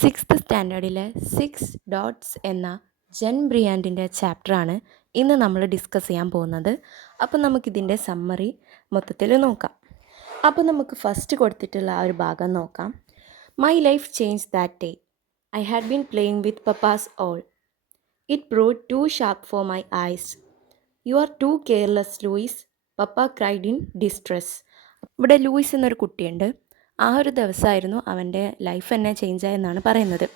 Sixth സ്റ്റാൻഡേർഡിലെ six dots എന്ന Jen ബ്രിയാൻഡിന്റെ ചാപ്റ്ററാണ് ഇന്ന് നമ്മൾ ഡിസ്കസ് ചെയ്യാൻ പോകുന്നത്. അപ്പോൾ നമുക്കിതിന്റെ സമ്മറി മൊത്തത്തിൽ നോക്കാം. അപ്പോൾ നമുക്ക് ഫസ്റ്റ് കൊടുത്തിട്ടുള്ള ആ ഒരു ഭാഗം നോക്കാം. My life change that day I had been playing with Papa's awl it prove too sharp for my eyes you are too careless Louis Papa cried in distress ഇവിടെ ലൂയിസ് എന്നൊരു കുട്ടിയുണ്ട്. ആ ഒരു ദിവസമായിരുന്നു അവന്റെ ലൈഫ് തന്നെ ചേഞ്ച് ആയെന്നാണ് പറയുന്നത്.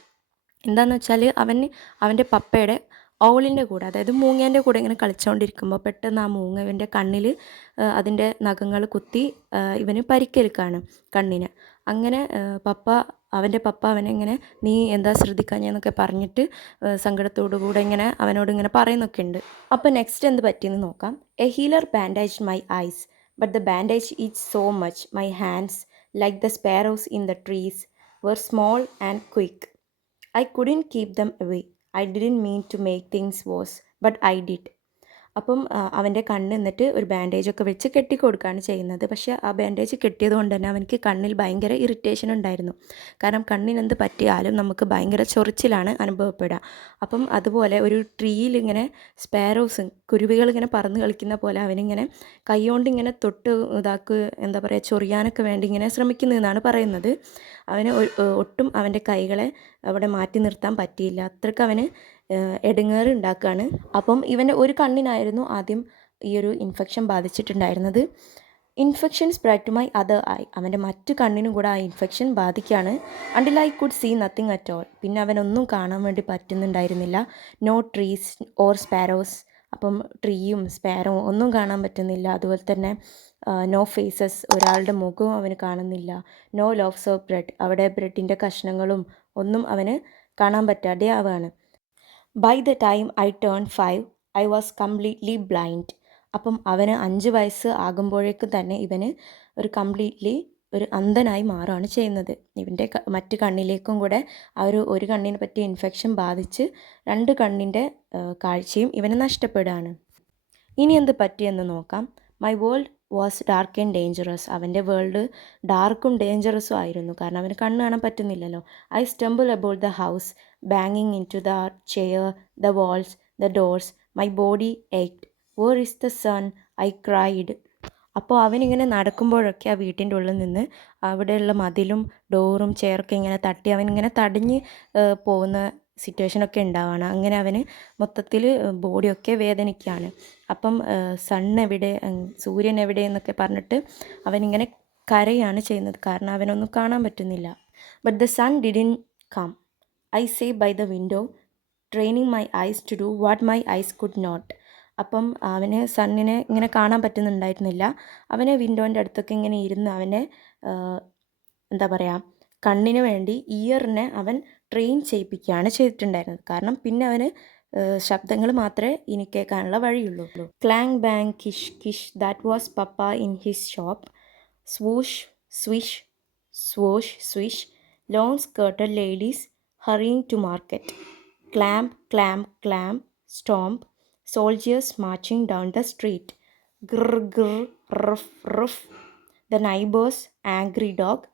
എന്താണെന്ന് വെച്ചാൽ അവൻ അവന്റെ പപ്പയുടെ ഓളിന്റെ കൂടെ അതായത് മൂങ്ങേന്റെ കൂടെ ഇങ്ങനെ കളിച്ചുകൊണ്ടിരിക്കുമ്പോൾ പെട്ടെന്ന് ആ മൂങ്ങ ഇവന്റെ കണ്ണിൽ അതിന്റെ നഖങ്ങൾ കുത്തി ഇവന് പരിക്കേൽക്കാണ് കണ്ണിന്. അങ്ങനെ പപ്പ അവന്റെ പപ്പ അവനെ ഇങ്ങനെ നീ എന്താ ശ്രദ്ധിക്കാഞ്ഞെന്നൊക്കെ പറഞ്ഞിട്ട് സങ്കടത്തോടു കൂടെ ഇങ്ങനെ അവനോട് ഇങ്ങനെ പറയുന്നൊക്കെ ഉണ്ട് അപ്പോൾ നെക്സ്റ്റ് എന്ത് പറ്റിയെന്ന് നോക്കാം. A healer bandage my eyes but the bandage eat so much my hands like the sparrows in the trees, were small and quick. I couldn't keep them away. I didn't mean to make things worse, but I did. അപ്പം അവന്റെ കണ്ണ് എന്നിട്ട് ഒരു ബാൻഡേജൊക്കെ വെച്ച് കെട്ടിക്കൊടുക്കുകയാണ് ചെയ്യുന്നത്. പക്ഷേ ആ bandage കെട്ടിയത് കൊണ്ട് തന്നെ അവനിക്ക് കണ്ണിൽ ഭയങ്കര ഇറിറ്റേഷൻ ഉണ്ടായിരുന്നു. കാരണം കണ്ണിനെന്ത് പറ്റിയാലും നമുക്ക് ഭയങ്കര ചൊറിച്ചിലാണ് അനുഭവപ്പെടുക. അപ്പം അതുപോലെ ഒരു ട്രീയിൽ ഇങ്ങനെ സ്പാരോസ് കുരുവികൾ ഇങ്ങനെ പറന്ന് കളിക്കുന്ന പോലെ അവനിങ്ങനെ കൈകൊണ്ട് ഇങ്ങനെ തൊട്ട് ഇതാക്ക് എന്താ പറയുക ചൊറിയാനൊക്കെ വേണ്ടി ഇങ്ങനെ ശ്രമിക്കുന്നതെന്നാണ് പറയുന്നത്. അവന് ഒട്ടും അവന്റെ കൈകളെ അവിടെ മാറ്റി നിർത്താൻ പറ്റിയില്ല. അത്രയ്ക്ക് അവന് എടങ്ങേറ് ഉണ്ടാക്കുകയാണ് അപ്പം ഇവന്റെ ഒരു കണ്ണിനായിരുന്നു ആദ്യം ഈ ഒരു infection ബാധിച്ചിട്ടുണ്ടായിരുന്നത്. Infection spread to my other eye അവന്റെ മറ്റു കണ്ണിനും കൂടെ ആ infection ബാധിക്കുകയാണ് until I could see nothing at all പിന്നെ അവനൊന്നും കാണാൻ വേണ്ടി പറ്റുന്നുണ്ടായിരുന്നില്ല. നോ ട്രീസ് ഓർ സ്പാരോസ് അപ്പം ട്രീയും സ്പാരോ ഒന്നും കാണാൻ പറ്റുന്നില്ല. അതുപോലെ തന്നെ നോ ഫേസസ് ഒരാളുടെ മുഖവും അവന് കാണുന്നില്ല. നോ ലോഫ്സ് ഓഫ് ബ്രെഡ് അവിടെ ബ്രെഡിന്റെ കഷ്ണങ്ങളും ഒന്നും അവന് കാണാൻ പറ്റാതെ ആവുകയാണ് by the time I turn five I was completely blind അപ്പം അവന് അഞ്ച് വയസ്സ് ആകുമ്പോഴേക്കും തന്നെ ഇവന് ഒരു കംപ്ലീറ്റ്ലി ഒരു അന്ധനായി മാറുകയാണ് ചെയ്യുന്നത്. ഇവന്റെ മറ്റു കണ്ണിലേക്കും കൂടെ ആ ഒരു ഒരു കണ്ണിനെ പറ്റിയ ഇൻഫെക്ഷൻ ബാധിച്ച് രണ്ട് കണ്ണിന്റെ കാഴ്ചയും ഇവന് നഷ്ടപ്പെടുകയാണ്. ഇനി എന്ത് പറ്റിയെന്ന് നോക്കാം. My world was dark and dangerous അവന്റെ വേൾഡ് ഡാർക്കും ഡേഞ്ചറസും ആയിരുന്നു. കാരണം അവന് കണ്ണ് കാണാൻ പറ്റുന്നില്ലല്ലോ. I stumble about the house ബാങ്ങിങ് into the chair the walls the doors my body ached where is the sun I cried അപ്പോൾ അവനിങ്ങനെ നടക്കുമ്പോഴൊക്കെ ആ വീട്ടിന്റെ ഉള്ളിൽ നിന്ന് അവിടെയുള്ള മതിലും ഡോറും ചെയറൊക്കെ ഇങ്ങനെ തട്ടി അവനിങ്ങനെ തടഞ്ഞ് പോകുന്ന സിറ്റുവേഷനൊക്കെ ഉണ്ടാവുകയാണ് അങ്ങനെ അവന് മൊത്തത്തിൽ ബോഡിയൊക്കെ വേദനിക്കുകയാണ് അപ്പം സൺ എവിടെ സൂര്യൻ എവിടെ എന്നൊക്കെ പറഞ്ഞിട്ട് അവനിങ്ങനെ കരയാണ് ചെയ്യുന്നത്. കാരണം അവനൊന്നും കാണാൻ പറ്റുന്നില്ല. But the sun didn't come I say by the window training my eyes to do what my eyes could not അപ്പം അവന് സണ്ണിനെ ഇങ്ങനെ കാണാൻ പറ്റുന്നുണ്ടായിരുന്നില്ല. അവനെ വിൻഡോന്റെ അടുത്തൊക്കെ ഇങ്ങനെ ഇരുന്ന് അവനെ എന്താ പറയുക കണ്ണിന് വേണ്ടി ഇയറിനെ അവൻ ട്രെയിൻ ചെയ്യിപ്പിക്കുകയാണ് ചെയ്തിട്ടുണ്ടായിരുന്നത്. കാരണം പിന്നെ അവന് ശബ്ദങ്ങൾ മാത്രമേ ഇനി കേൾക്കാനുള്ള വഴിയുള്ളൂ. Clang bang kish kish that was Papa in his shop swoosh swish swoosh swish long skirt ladies hurrying to market clomp clomp clomp stomp soldiers marching down the street grr grr ruff the neighbours angry dog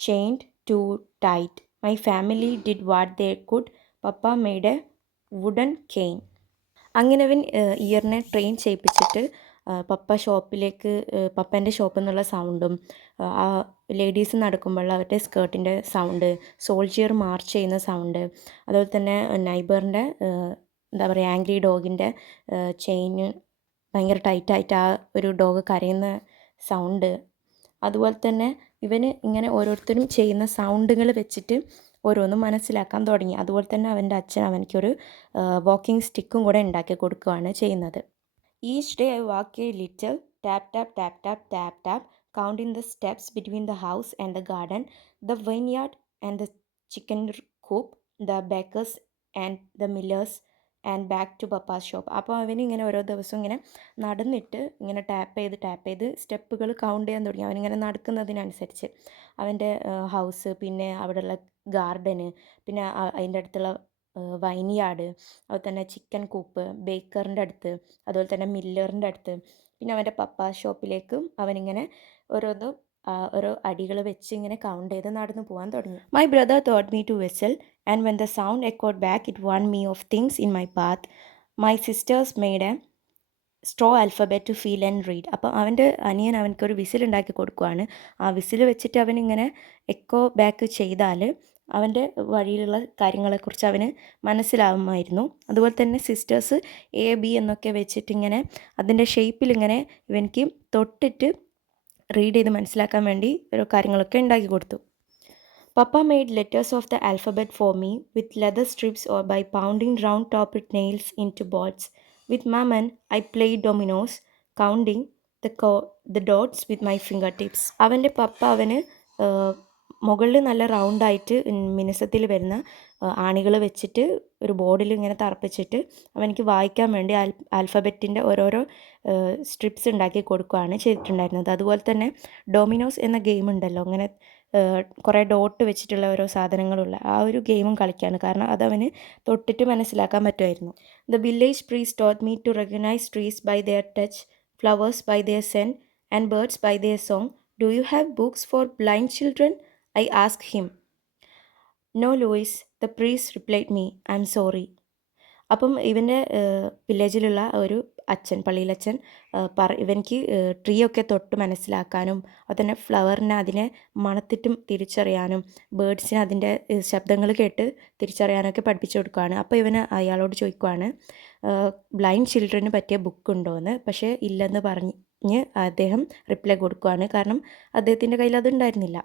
chained to tight. My family did what they could. Papa made a wooden cane അങ്ങനെ അവൻ ഇയറിനെ train ചെയ്യിപ്പിച്ചിട്ട് പപ്പ ഷോപ്പിലേക്ക് പപ്പന്റെ ഷോപ്പിൽ നിന്നുള്ള സൗണ്ടും ആ ladies നടക്കുമ്പോൾ അവരുടെ സ്കേർട്ടിന്റെ സൗണ്ട് സോൾജിയർ മാർച്ച് ചെയ്യുന്ന സൗണ്ട് അതുപോലെ തന്നെ നൈബറിന്റെ എന്താ പറയുക ആംഗ്രി ഡോഗിന്റെ ചെയിന് ഭയങ്കര ടൈറ്റായിട്ട് ആ ഒരു ഡോഗ് കരയുന്ന സൗണ്ട് അതുപോലെ തന്നെ ഇവന് ഇങ്ങനെ ഓരോരുത്തരും ചെയ്യുന്ന സൗണ്ടുകൾ വെച്ചിട്ട് ഓരോന്നും മനസ്സിലാക്കാൻ തുടങ്ങി. അതുപോലെ തന്നെ അവന്റെ അച്ഛൻ അവനക്കൊരു വാക്കിംഗ് സ്റ്റിക്കും കൂടെ ഉണ്ടാക്കി കൊടുക്കുകയാണ് ചെയ്യുന്നത്. Each day I walk a little tap tap tap tap tap tap counting the steps between the house and the garden the vineyard and the chicken coop the bakers and the millers and back to Papa's shop അപ്പോൾ അവന് ഇങ്ങനെ ഓരോ ദിവസവും ഇങ്ങനെ നടന്നിട്ട് ഇങ്ങനെ tap ചെയ്ത് tap ചെയ്ത് സ്റ്റെപ്പുകൾ കൗണ്ട് ചെയ്യാൻ തുടങ്ങി. അവനിങ്ങനെ നടക്കുന്നതിനനുസരിച്ച് അവന്റെ ഹൗസ് പിന്നെ അവിടെയുള്ള ഗാർഡന് പിന്നെ അതിന്റെ അടുത്തുള്ള വൈനിയാട് അതുപോലെ തന്നെ ചിക്കൻ കൂപ്പ് ബേക്കറിന്റെ അടുത്ത് അതുപോലെ തന്നെ മില്ലറിന്റെ അടുത്ത് പിന്നെ അവന്റെ പപ്പാസ് ഷോപ്പിലേക്കും അവനിങ്ങനെ ഓരോന്നും ഓരോ അടികൾ വെച്ച് ഇങ്ങനെ കൗണ്ട് ചെയ്ത് നടന്നു പോകാൻ തുടങ്ങി. My brother taught me to whistle and when the sound echoed back it one me of things in my path my sisters made a straw alphabet to feel and read അപ്പോൾ അവന്റെ അനിയൻ അവനക്കൊരു whistle ഉണ്ടാക്കി കൊടുക്കുവാണ്. ആ whistle വെച്ചിട്ട് അവനിങ്ങനെ echo back ചെയ്താൽ അവന്റെ വഴിയിലുള്ള കാര്യങ്ങളെക്കുറിച്ച് അവന് മനസ്സിലാവുമായിരുന്നു. അതുപോലെ തന്നെ സിസ്റ്റേഴ്സ് എ ബി എന്നൊക്കെ വെച്ചിട്ടിങ്ങനെ അതിന്റെ ഷേപ്പിൽ ഇങ്ങനെ ഇവനിക്ക് തൊട്ടിട്ട് റീഡ് ചെയ്ത് മനസ്സിലാക്കാൻ വേണ്ടി ഓരോ കാര്യങ്ങളൊക്കെ ഉണ്ടാക്കി കൊടുത്തു. Papa made letters of the alphabet for me with leather strips or by pounding round top it nails into boards with Maman I play dominoes counting the co the dots with my finger tips അവന്റെ പപ്പ അവന് മുകളിൽ നല്ല റൗണ്ടായിട്ട് മിനുസത്തിൽ വരുന്ന ആണികൾ വെച്ചിട്ട് ഒരു ബോർഡിൽ ഇങ്ങനെ തറപ്പിച്ചിട്ട് അവനിക്ക് വായിക്കാൻ വേണ്ടി ആൽ ആൽഫബറ്റിന്റെ ഓരോരോ സ്ട്രിപ്സ് ഉണ്ടാക്കി കൊടുക്കുകയാണ് ചെയ്തിട്ടുണ്ടായിരുന്നത്. അതുപോലെ തന്നെ ഡൊമിനോസ് എന്ന ഗെയിം ഉണ്ടല്ലോ അങ്ങനെ കുറേ ഡോട്ട് വെച്ചിട്ടുള്ള ഓരോ സാധനങ്ങളുള്ള ആ ഒരു ഗെയിമും കളിക്കുകയാണ് കാരണം അതവന് തൊട്ടിട്ട് മനസ്സിലാക്കാൻ പറ്റുമായിരുന്നു. The village trees taught me to recognise trees by their touch flowers by their scent and birds by their song do you have books for blind children I ask him no Louis the priest replied me I'm sorry അപ്പം ഇവന്റെ വില്ലേജിലുള്ള ഒരു അച്ഛൻ പള്ളിയിലച്ഛൻ പറ ഇവനിക്ക് tree ഒക്കെ തൊട്ട് മനസ്സിലാക്കാനും അതുതന്നെ ഫ്ലവറിനെ അതിനെ മണത്തിട്ടും തിരിച്ചറിയാനും ബേഡ്സിനെ അതിന്റെ ശബ്ദങ്ങൾ കേട്ട് തിരിച്ചറിയാനൊക്കെ പഠിപ്പിച്ചു കൊടുക്കുകയാണ് അപ്പോൾ ഇവന് അയാളോട് ചോദിക്കുവാണ് ബ്ലൈൻഡ് ചിൽഡ്രന് പറ്റിയ ബുക്ക് ഉണ്ടോ എന്ന്. പക്ഷേ ഇല്ലെന്ന് പറഞ്ഞ് അദ്ദേഹം റിപ്ലൈ കൊടുക്കുകയാണ് കാരണം അദ്ദേഹത്തിന്റെ കയ്യിൽ അതുണ്ടായിരുന്നില്ല.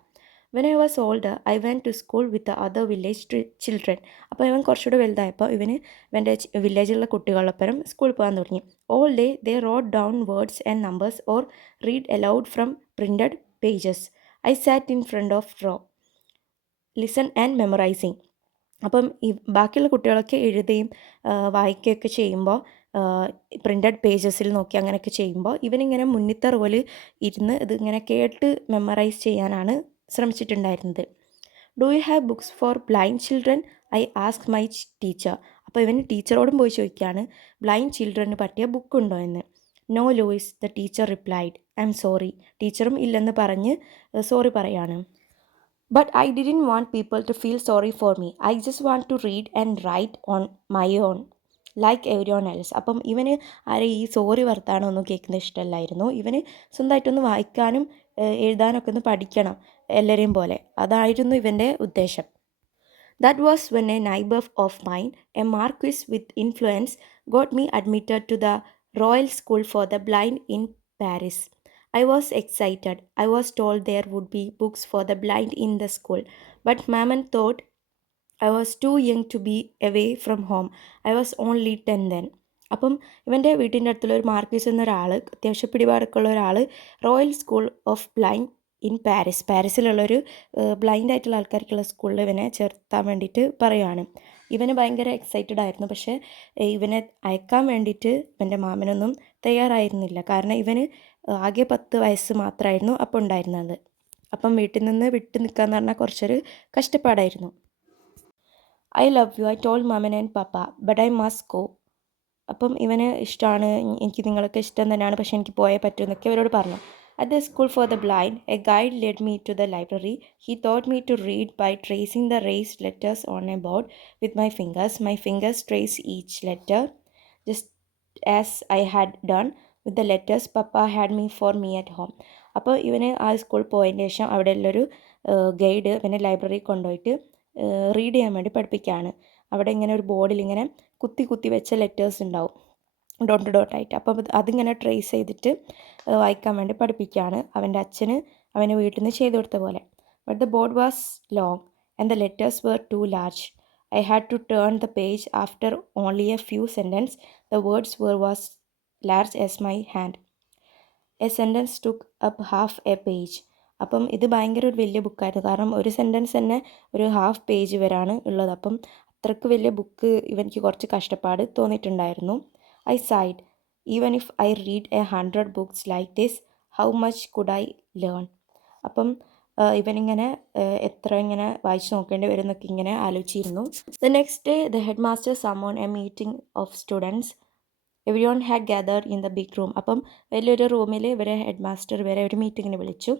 When I was old I went to school with other village children അപ്പോൾ ഇവൻ കുറച്ചുകൂടെ വലുതായപ്പോൾ ഇവന് ഇവന്റെ വില്ലേജിലുള്ള കുട്ടികളൊപ്പരം സ്കൂളിൽ പോകാൻ തുടങ്ങി. All day they wrote down words and numbers or read aloud from printed pages I sat in front of draw listen and memorising അപ്പം ഈ ബാക്കിയുള്ള കുട്ടികളൊക്കെ എഴുതുകയും വായിക്കുകയൊക്കെ ചെയ്യുമ്പോൾ പ്രിന്റഡ് പേജസിൽ നോക്കി അങ്ങനെയൊക്കെ ചെയ്യുമ്പോൾ ഇവനിങ്ങനെ മുന്നിത്തറ റോൽ ഇരുന്ന് ഇതിങ്ങനെ കേട്ട് മെമ്മറൈസ് ചെയ്യാനാണ് ശ്രമിച്ചിട്ടുണ്ടായിരുന്നത്. Do you have books for blind children I ask my teacher അപ്പോൾ ഇവൻ ടീച്ചറോടും പോയി ചോദിക്കുകയാണ് ബ്ലൈൻഡ് ചിൽഡ്രന് പറ്റിയ ബുക്ക് ഉണ്ടോ എന്ന്? No Louis the teacher replied I'm sorry ടീച്ചറും ഇല്ലെന്ന് പറഞ്ഞ് സോറി പറയാണ്. But I didn't want people to feel sorry for me I just want to read and write on my own like everyone else അപ്പം ഇവന് ആരെ ഈ sorry വർത്താനമൊന്നും കേൾക്കുന്നത് ഇഷ്ടമല്ലായിരുന്നു. ഇവന് സ്വന്തമായിട്ടൊന്ന് വായിക്കാനും എഴുതാനൊക്കെ ഒന്ന് പഠിക്കണം. എല്ലാവരെയും പോലെ അതായിരുന്നു ഇവന്റെ ഉദ്ദേശം that was when a neighbour of mine a marquis with influence got me admitted to the Royal School for the blind in Paris I was excited. I was told there would be books for the blind in the school, but Mammon thought I was too young to be away from home. I was only 10 then. അപ്പം ഇവന്റെ വീട്ടിന്റെ അടുത്തുള്ള ഒരു Marquez എന്നൊരാൾ അത്യാവശ്യം പിടിപാടൊക്കെ ഉള്ള ഒരാൾ Royal School of blind in Paris. പാരീസിലുള്ളൊരു blind ആയിട്ടുള്ള ആൾക്കാർക്കുള്ള സ്കൂളിൽ ഇവനെ ചേർത്താൻ വേണ്ടിയിട്ട് പറയുകയാണ് ഇവന് ഭയങ്കര എക്സൈറ്റഡ് ആയിരുന്നു. പക്ഷേ ഇവനെ അയക്കാൻ വേണ്ടിയിട്ട് ഇവന്റെ മാമനൊന്നും തയ്യാറായിരുന്നില്ല. കാരണം ഇവന് ആകെ പത്ത് വയസ്സ് മാത്രമായിരുന്നു അപ്പോൾ ഉണ്ടായിരുന്നത്. അപ്പം വീട്ടിൽ നിന്ന് വിട്ടു നിൽക്കുക എന്ന് പറഞ്ഞാൽ കുറച്ചൊരു കഷ്ടപ്പാടായിരുന്നു. I love you I told Maman and Papa but I must go. അപ്പം ഇവന് ഇഷ്ടമാണ് എനിക്ക് നിങ്ങളൊക്കെ ഇഷ്ടം തന്നെയാണ് പക്ഷേ എനിക്ക് പോയേ പറ്റുമെന്നൊക്കെ അവരോട് പറഞ്ഞു. At the school for the blind a guide led me to the library he taught me to read by tracing the raised letters on a board with my fingers my fingers trace each letter just as I had done with the letters papa had me for me at home അപ്പോൾ ഇവന് ആ school പോയതിന് ശേഷം അവിടെ ഉള്ളൊരു guide ഇവനെ library കൊണ്ടുപോയിട്ട് read ചെയ്യാൻ വേണ്ടി പഠിപ്പിക്കുകയാണ്. അവിടെ ഇങ്ങനെ ഒരു ബോർഡിൽ ഇങ്ങനെ കുത്തി കുത്തി വെച്ച ലെറ്റേഴ്സ് ഉണ്ടാവും. ഡോട്ട് ഡോട്ടായിട്ട് അപ്പോൾ അതിങ്ങനെ ട്രേസ് ചെയ്തിട്ട് വായിക്കാൻ വേണ്ടി പഠിപ്പിക്കുകയാണ് അവന്റെ അച്ഛന് അവന് വീട്ടിൽ നിന്ന് ചെയ്തു കൊടുത്ത പോലെ. But the board was long and the letters were too large I had to turn the page after only a few sentence the words were was large as my hand a sentence took up half a page അപ്പം ഇത് ഭയങ്കര ഒരു വലിയ ബുക്കായിരുന്നു കാരണം ഒരു sentence തന്നെ ഒരു half page വരാണ് ഉള്ളത്. അപ്പം അത്രയ്ക്ക് വലിയ ബുക്ക് ഇവനിക്ക് കുറച്ച് കഷ്ടപ്പാട് തോന്നിയിട്ടുണ്ടായിരുന്നു. I sighed even if I read a hundred books like this how much could I learn അപ്പം ഇവനിങ്ങനെ എത്ര ഇങ്ങനെ വായിച്ചു നോക്കേണ്ടി വരും എന്നൊക്കെ ഇങ്ങനെ ആലോചിച്ചിരുന്നു. The next day the headmaster summoned a meeting of students everyone had gathered in the big room അപ്പം വലിയൊരു റൂമിൽ ഇവരെ ഹെഡ് മാസ്റ്റർ ഇവരെ ഒരു മീറ്റിങ്ങിന് വിളിച്ചു.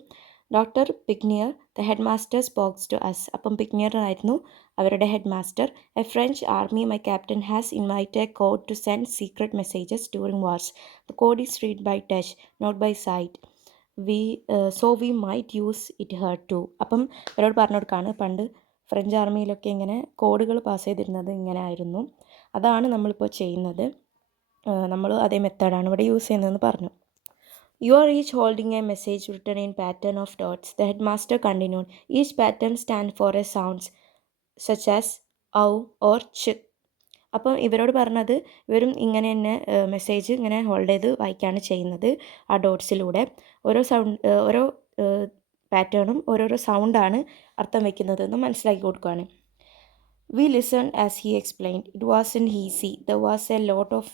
Doctor Pignier the headmaster spoke to us. അപ്പം പിഗ്നിയർ ആയിരുന്നു അവരുടെ headmaster a French army my captain has invented a code to send secret messages during wars. The code is read by touch not by sight. We so we might use it here too. അപ്പം അവരോട് പറഞ്ഞു കൊടുക്കാണ് പണ്ട് French ആർമിയിലൊക്കെ ഇങ്ങനെ കോഡുകൾ pass ചെയ്തിരുന്നത് ഇങ്ങനെ ആയിരുന്നു അതാണ് നമ്മളിപ്പോൾ ചെയ്യുന്നത്. നമ്മൾ അതേ മെത്തേഡാണ് ഇവിടെ യൂസ് ചെയ്യുന്നതെന്ന് പറഞ്ഞു. You are each holding a message written in pattern of dots. The headmaster continued. Each pattern stand for a sounds such as ow or ch അപ്പം ഇവരോട് പറഞ്ഞത് ഇവരും ഇങ്ങനെ തന്നെ മെസ്സേജ് ഇങ്ങനെ ഹോൾഡ് ചെയ്ത് വായിക്കുകയാണ് ചെയ്യുന്നത് ആ ഡോട്ട്സിലൂടെ ഓരോ സൗണ്ട് ഓരോ പാറ്റേണും ഓരോരോ സൗണ്ടാണ് അർത്ഥം വയ്ക്കുന്നതെന്ന് മനസ്സിലാക്കി കൊടുക്കുകയാണ് we listen as he explained it was in easy the was a lot of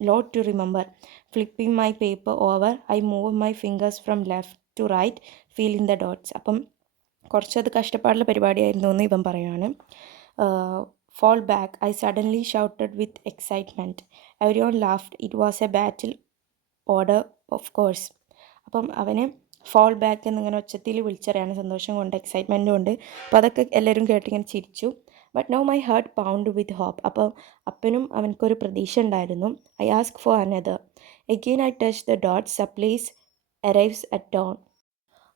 lot remember flipping my paper over I move my fingers from left to right feel in the dots അപ്പം കുറച്ചത് കഷ്ടപ്പാടുള്ള പരിപാടിയായിരുന്നു എന്ന് ഇവൻ പറയുകയാണ് fall back I suddenly shouted with excitement everyone laughed it was a battle order of course അപ്പം അവനെ fall back എന്നിങ്ങനെ ഒച്ചത്തിൽ വിളിച്ചറിയാണ്. സന്തോഷം കൊണ്ട് എക്സൈറ്റ്മെന്റും ഉണ്ട് അപ്പോൾ അതൊക്കെ എല്ലാവരും കേട്ടിങ്ങനെ ചിരിച്ചു. But no my heart pound with hope അപ്പോൾ അപ്പനും അവനക്കൊരു പ്രതീക്ഷ ഉണ്ടായിരുന്നു I ask for another again I touch the dot supplies arrives at dawn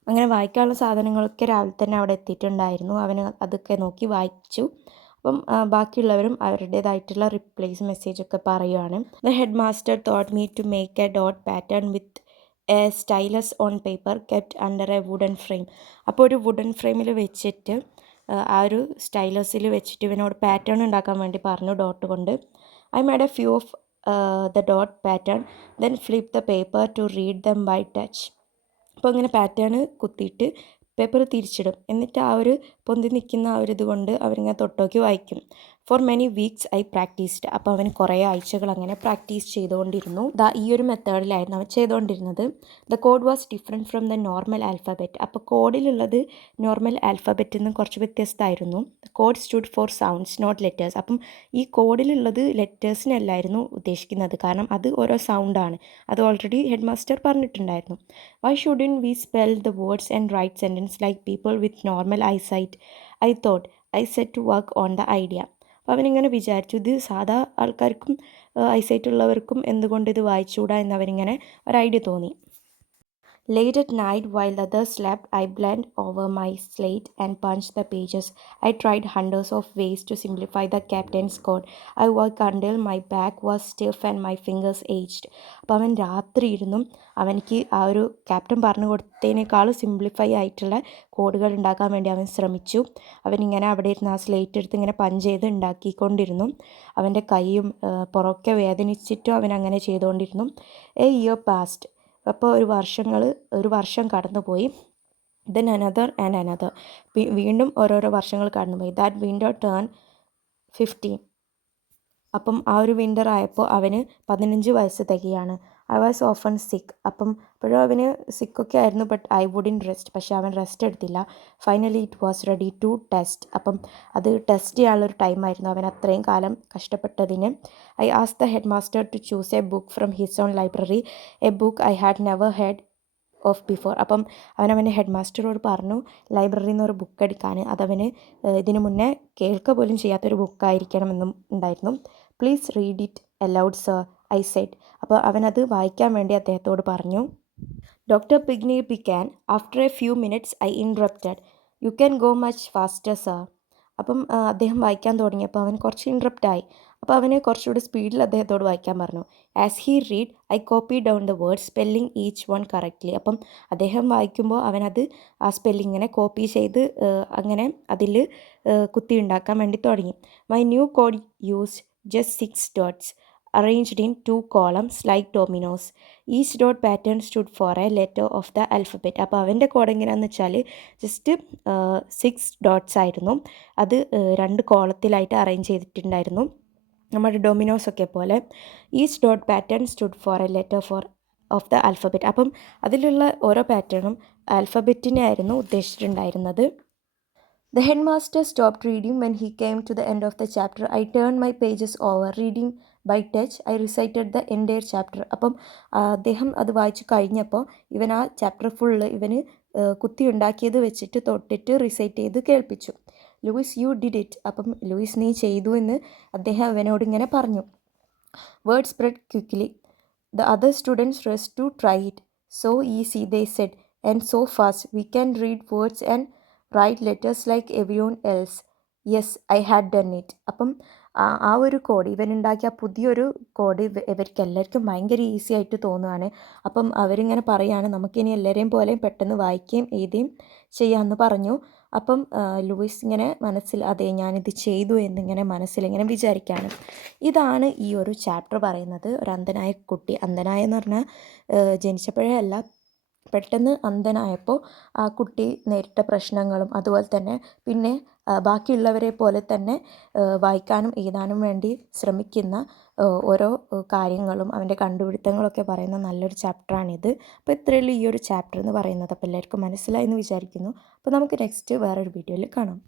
അങ്ങനെ വായിക്കാനുള്ള സാധനങ്ങളൊക്കെ രാവിലെ തന്നെ അവിടെ എത്തിയിട്ടുണ്ടായിരുന്നു. അവന് അതൊക്കെ നോക്കി വായിച്ചു. അപ്പം ബാക്കിയുള്ളവരും അവരുടേതായിട്ടുള്ള റിപ്ലൈസ് മെസ്സേജൊക്കെ പറയുവാണ്. The headmaster taught me to make a dot pattern with a stylus on paper kept under a wooden frame അപ്പോൾ ഒരു വുഡൻ ഫ്രെയിമിൽ വെച്ചിട്ട് ആ ഒരു സ്റ്റൈലസിൽ വെച്ചിട്ട് ഇവനോട് പാറ്റേൺ ഉണ്ടാക്കാൻ വേണ്ടി പറഞ്ഞു ഡോട്ട് കൊണ്ട്. I made a few of the dot pattern then flip the paper to read them by touch അപ്പോൾ ഇങ്ങനെ പാറ്റേൺ കുത്തിയിട്ട് പേപ്പർ തിരിച്ചിടും. എന്നിട്ട് ആ ഒരു പൊന്തി നിൽക്കുന്ന ആ ഒരു ഇതുകൊണ്ട് അവരിങ്ങനെ തൊട്ടോക്കി വായിക്കും. For many weeks I practised അപ്പോൾ അവൻ കുറേ ആഴ്ചകൾ അങ്ങനെ പ്രാക്ടീസ് ചെയ്തുകൊണ്ടിരുന്നു. ദാ ഈ ഒരു മെത്തേഡിലായിരുന്നു അവൻ ചെയ്തുകൊണ്ടിരുന്നത്. The code was different from the normal alphabet അപ്പോൾ കോഡിലുള്ളത് നോർമൽ ആൽഫബറ്റിൽ നിന്ന് കുറച്ച് വ്യത്യസ്തമായിരുന്നു. Code stood for sounds not letters അപ്പം ഈ കോഡിലുള്ളത് ലെറ്റേഴ്സിനല്ലായിരുന്നു ഉദ്ദേശിക്കുന്നത്. കാരണം അത് ഓരോ സൗണ്ടാണ് അത് ഓൾറെഡി ഹെഡ് മാസ്റ്റർ പറഞ്ഞിട്ടുണ്ടായിരുന്നു. Why shouldn't we spell the words and write sentence like people with normal eyesight I thought I set to work on the idea അപ്പോൾ അവനിങ്ങനെ വിചാരിച്ചു ഇത് സാധാ ആൾക്കാർക്കും ഐസൈറ്റ് ഉള്ളവർക്കും എന്തുകൊണ്ട് ഇത് വായിച്ചുകൂടാ എന്നവനിങ്ങനെ ഒരു ഐഡിയ തോന്നി. Late at night, while others slept, I bent over my slate and punched the pages. I tried hundreds of ways to simplify the captain's code. I worked until my back was stiff and my fingers aged. അപ്പോൾ അവൻ രാത്രി ഇരുന്നും അവനിക്ക് ആ ഒരു captain പറഞ്ഞു കൊടുത്തതിനേക്കാളും simplify ആയിട്ടുള്ള കോഡുകൾ ഉണ്ടാക്കാൻ വേണ്ടി അവൻ ശ്രമിച്ചു അവനിങ്ങനെ അവിടെ ഇരുന്ന് ആ സ്ലേറ്റ് എടുത്ത് ഇങ്ങനെ പഞ്ച് ചെയ്ത് ഉണ്ടാക്കിക്കൊണ്ടിരുന്നു അവന്റെ കൈയും പുറമൊക്കെ വേദനിച്ചിട്ടും അവൻ അങ്ങനെ ചെയ്തുകൊണ്ടിരുന്നു എ ഇയർ പാസ്റ്റ് അപ്പോൾ ഒരു വർഷങ്ങൾ ഒരു വർഷം കടന്നുപോയി. ദെൻ അനദർ ആൻഡ് അനദർ വീണ്ടും ഓരോരോ വർഷങ്ങൾ കടന്നുപോയി. ദാറ്റ് വിൻഡോ ടേൺ ഫിഫ്റ്റീൻ അപ്പം ആ ഒരു വിന്റർ ആയപ്പോൾ അവന് പതിനഞ്ച് വയസ്സ് തികയാണ്. ഐ വാസ് ഓഫൺ സിക്ക് അപ്പം അപ്പോഴും അവന് സിക്കൊക്കെ ആയിരുന്നു ബട്ട് ഐ വുഡിൻ റെസ്റ്റ് പക്ഷേ അവൻ റെസ്റ്റ് എടുത്തില്ല. Finally it was ready to test അപ്പം അത് ടെസ്റ്റ് ചെയ്യാനുള്ളൊരു ടൈമായിരുന്നു അവൻ അത്രയും കാലം കഷ്ടപ്പെട്ടതിന്. I as the headmaster to choose a book from his own library a book I had never heard of before അപ്പം അവൻ അവന്റെ ഹെഡ് മാസ്റ്ററോട് പറഞ്ഞു ലൈബ്രറിയിൽ നിന്ന് ഒരു ബുക്ക് എടുക്കാൻ. അതവന് ഇതിനു മുന്നേ കേൾക്കുക പോലും ചെയ്യാത്തൊരു ബുക്കായിരിക്കണമെന്നും ഉണ്ടായിരുന്നു. Please read it aloud sir I said അപ്പോൾ അവനത് വായിക്കാൻ വേണ്ടി അദ്ദേഹത്തോട് പറഞ്ഞു doctor Pignier പിക്കാൻ after a few minutes I interrupted you can go much faster sir അപ്പം അദ്ദേഹം വായിക്കാൻ തുടങ്ങിയപ്പോൾ അവൻ കുറച്ച് ഇൻട്രപ്റ്റായി അപ്പോൾ അവന് കുറച്ചുകൂടി സ്പീഡിൽ അദ്ദേഹത്തോട് വായിക്കാൻ പറഞ്ഞു. As he read I copy down the word spelling each one correctly അപ്പം അദ്ദേഹം വായിക്കുമ്പോൾ അവനത് ആ സ്പെല്ലിങ്ങിനെ കോപ്പി ചെയ്ത് അങ്ങനെ അതിൽ കുത്തി ഉണ്ടാക്കാൻ വേണ്ടി തുടങ്ങി. My new code use just six dots arranged in two columns like dominoes. Each dot pattern stood for a letter of the alphabet. അപ്പോൾ അവന്റെ കോഡ് എങ്ങനെയാണെന്ന് വെച്ചാൽ ജസ്റ്റ് സിക്സ് ഡോട്ട്സ് ആയിരുന്നു അത് രണ്ട് കോളത്തിലായിട്ട് അറേഞ്ച് ചെയ്തിട്ടുണ്ടായിരുന്നു നമ്മുടെ ഡൊമിനോസ് ഒക്കെ പോലെ each dot pattern stood for a letter for of the alphabet അപ്പം അതിലുള്ള ഓരോ പാറ്റേണും ആൽഫബറ്റിനെ ആയിരുന്നു ഉദ്ദേശിച്ചിട്ടുണ്ടായിരുന്നത് The headmaster stopped reading when he came to the end of the chapter. I turned my pages over, reading by touch I recited the entire chapter അപ്പം അദ്ദേഹം അത് വായിച്ചു കഴിഞ്ഞപ്പോൾ ഇവൻ ആ ചാപ്റ്റർ ഫുള്ള് ഇവന് കുത്തി ഉണ്ടാക്കിയത് വെച്ചിട്ട് തൊട്ടിട്ട് റിസൈറ്റ് ചെയ്ത് കേൾപ്പിച്ചു. ലൂയിസ് യു ഡിഡ് ഇറ്റ് അപ്പം ലൂയിസ് നീ ചെയ്തു എന്ന് അദ്ദേഹം അവനോട് ഇങ്ങനെ പറഞ്ഞു. Word spread quickly the other students raced to try it so easy they said and so fast we can read words and write letters like everyone else yes I had done it അപ്പം ആ- ഒരു code ഇവനുണ്ടാക്കിയ പുതിയൊരു code ഇവ ഇവർക്ക് എല്ലാവർക്കും ഭയങ്കര easy ആയിട്ട് തോന്നുകയാണ് അപ്പം അവരിങ്ങനെ പറയുകയാണ് നമുക്കിനി എല്ലാവരെയും പോലെ പെട്ടെന്ന് വായിക്കുകയും എഴുതുകയും ചെയ്യാമെന്ന് പറഞ്ഞു. അപ്പം ലൂയിസ് ഇങ്ങനെ മനസ്സിൽ അതെ ഞാനിത് ചെയ്തു എന്നിങ്ങനെ മനസ്സിലിങ്ങനെ വിചാരിക്കുകയാണ് ഇതാണ് ഈ ഒരു ചാപ്റ്റർ പറയുന്നത്. ഒരു അന്ധനായ കുട്ടി അന്ധനായ എന്ന് പറഞ്ഞാൽ ജനിച്ചപ്പോഴല്ല പെട്ടെന്ന് അന്ധനായപ്പോൾ ആ കുട്ടി നേരിട്ട പ്രശ്നങ്ങളും അതുപോലെ തന്നെ പിന്നെ ബാക്കിയുള്ളവരെ പോലെ തന്നെ വായിക്കാനും എഴുതാനും വേണ്ടി ശ്രമിക്കുന്ന ഓരോ കാര്യങ്ങളും അവന്റെ കണ്ടുപിടുത്തങ്ങളൊക്കെ പറയുന്ന നല്ലൊരു ചാപ്റ്ററാണിത്. അപ്പോൾ ഇത്രയുള്ളൂ ഈ ഒരു ചാപ്റ്റർ എന്ന് പറയുന്നത്. അപ്പോൾ എല്ലാവർക്കും മനസ്സിലായി എന്ന് വിചാരിക്കുന്നു. അപ്പോൾ നമുക്ക് നെക്സ്റ്റ് വേറൊരു വീഡിയോയിൽ കാണാം.